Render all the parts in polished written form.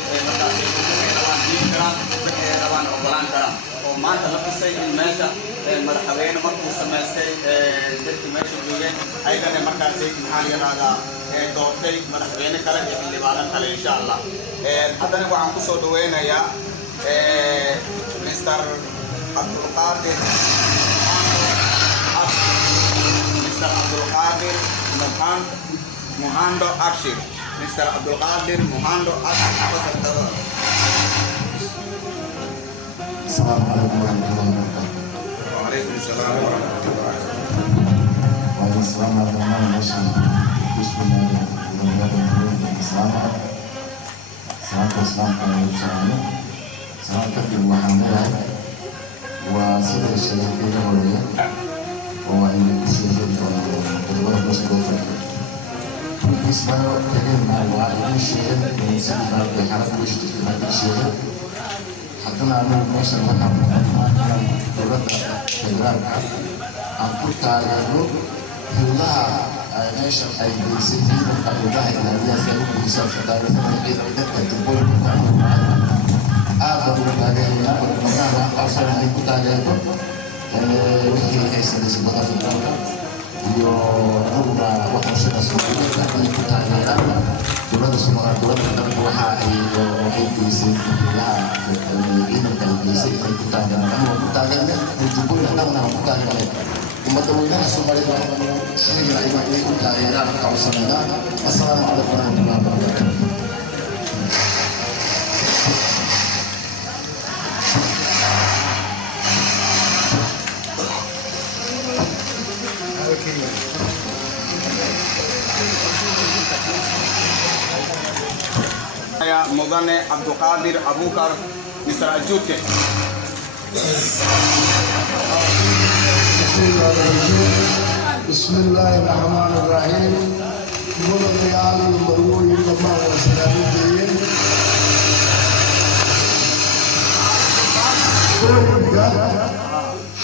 markaasi rabaan diin karaan dadka rabaan ogolaan karaan oo maanta la qisay in meesha madaxweyne markuu samaystay dadka meesha joogeen ayagana markaasi maxaa yiraahdaa doortay madaxweyne kale iyo xildhibaan kale insha Allah haddana waxaan ku soo dhaweynayaa Mr. Abdulqaadir Muhando Abshir. Mr. Abdulqaadir Muhando Abshir. Assalamualaikum warahmatullahi wabarakatuh. Waalaikumsalam warahmatullahi wabarakatuh. Selamat datang di Bismillahirrahmanirrahim. Selamat kadib waxaan leeyahay waa sida shaqeeyada hore oo ay sidoo kale qodobada kusoo Ismail kagena waa in shaqada sida ay xaraf ku shaqeeyaan haddana anigu meesha waxaan dowladda federaalka aan ku taageero hilaha meesha ay geysay qodobada ilaaliya sida ku shaqeeyaan dadka dibooyinka aad u taageeraya qodobada afar ay ku taageero wixii ay sameeyay badalka iyo ruuba waxa shaqada ay ku taageeraan dowladda Soomaaliya dowladda waxa ay geysay hilaha ciidanka ay geysay ay ku taageeraan dibooyinka ku taageeraan ummadda Soomaaliya sheegay ay ku taageeraan qowsanada assalaamu calaykum warahmatullahi wabarakatuh يا مدن عبد القادر أبو بكر مستر أجوكي بسم الله الرحمن الرحيم مولى ريال المروي لما وسلامين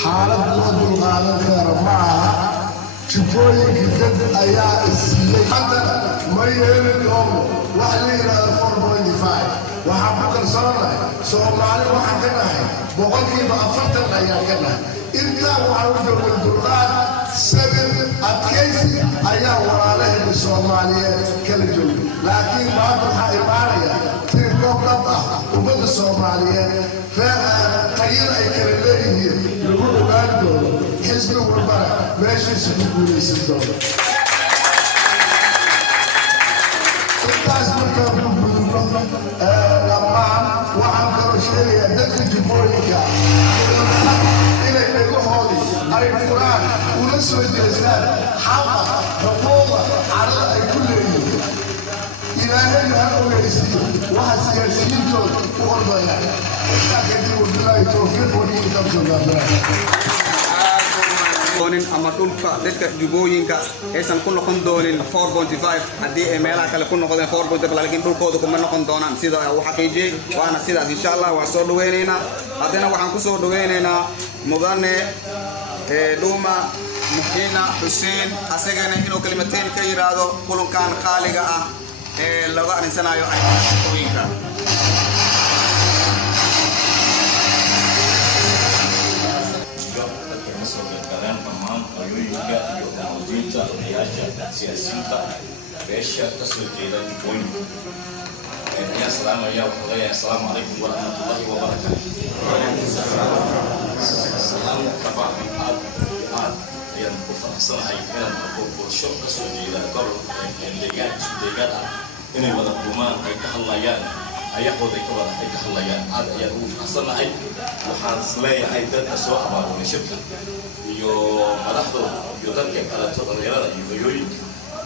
حالة الوضع الغالية رمعها شوفوا جدد أيا السلي حتى ما يهلكهم وحلينا 4.5 وحبك الصلاة سومالي وحكنا بقول كيف أفضل أيا كنا إنت وحوجه الدرقات 7 أتكيسي أيا وراله الصومالية كالجول لكن بعض الحائمانية تلقوا قطع وبد الصومالية فقيل أي كالليه يقولوا قالوا حزب والبرع ماشي سبقوا لي سدون الناس مكان لما وعملوا شيء دخل جبوليكا إلى الهولي أي القرآن ونسوا الجلسات حقا رفوضة على كل يوم إلهي هؤلاء يسير واحد سياسيين جول وغربا يعني أكدوا بالله توفيق ولي تبصر doonin ama dhulka dadka jubooyinka aysan ku noqon doonin 4.5 haddii ay meelaha kale ku noqdeen 4.5 laakiin dhulkooda kuma noqon doonaan sida uu xaqiijiyay waana sidaas insha Allah waa soo dhaweynaynaa haddana waxaan ku soo dhaweynaynaa mudane Duma Muhina Hussein asagana inuu kalimateen ka yiraahdo kulankan qaaliga ah ee laga arinsanayo ay jubooyinka siyaasiyiinta beesha ka soo jeeda jubooyinka ayaan salaamaya waxaan leeyahay assalaamu calaykum warahmatullahi wabarakaatuh salaam kabacdi aad ayaan ku faraxsanahay inaan arko bulsho ka soo jeeda gobolka deegaan ah inay wada kulmaan ay ka hadlayaan ayahooday ka wada ay ka hadlayaan aad ayaan ugu faraxsanahay waxaan isleeyahay dadka soo abaabulay shirka iyo madaxdooda iyo dadka kaleeto dhalinyarada iyo hooyooyinka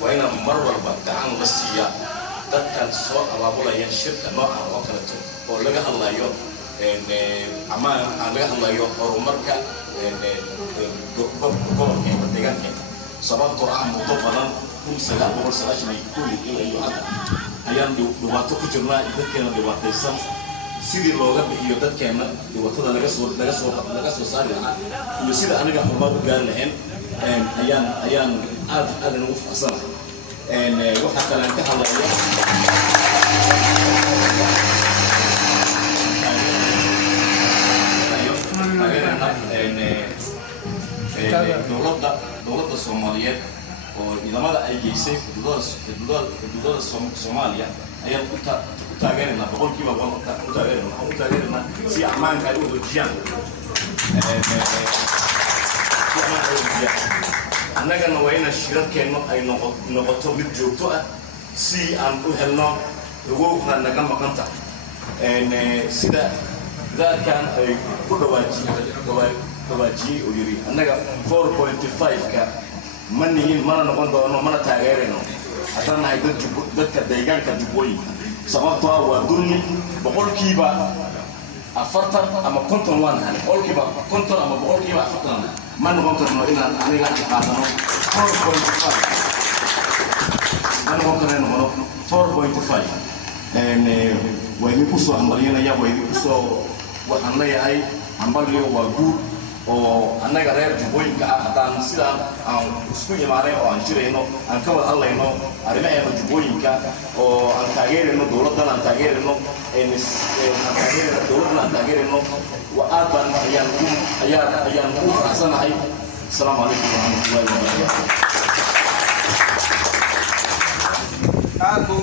waa inaan mar walba gacan la siiya dadkan soo abaabulaya shirka noocan oo kaleeto oo laga hadlayo ama laga hadlayo horumarka gobolka deegaanka sababtoo ah muddo badan 1990 iyo hadda ayaan dhibaato ku jirnaa dadkeena dhibaataysan sidii looga bixiyo dadkeena dhibaatada laga soo saari lahaa iyo sida aniga horumar u gaari lahayn ayaan aad ugu faraxsanahay waxa kale aan ka hadlayaa Soomaaliya ayaan ku taageerina boqolkiiba ku taageerina si ammaanka ay u xoojiyaan annagana waa inaan shirarkeenno ay noqoto mid joogto ah si aan u helno xuquuqda naga maqanta sida dadkan ay ku dhawaajiyey oo yiri annaga 4.5ka ma nihin mana noqon doono mana taageerayno haddaan nahay dadka deegaanka jubbooyinka sababtoo ah waa dulmi boqolkiiba 40 ama 50 waan nahay boqolkiiba 50 ama boqolkiiba 40 ma noqon karno inaan aniga qaadano 4.5 ma noqon karno 4.5 waa idinku soo hambalyanaya waa idinku soo waxaan leeyahay hambalyo waa guud oo annaga reer jubbooyinka ah haddaan sidaan aan isku imaanay oo aan jirayno aan ka wada hadlayno arrimaheena jubbooyinka oo aan taageerayno dowladdan aan taageerayno dowladdan aan taageerayno waa aad baan ayaan ugu faraxsanahay. Asalaamu calaykum waraxmatullaahi wabarakaatuh.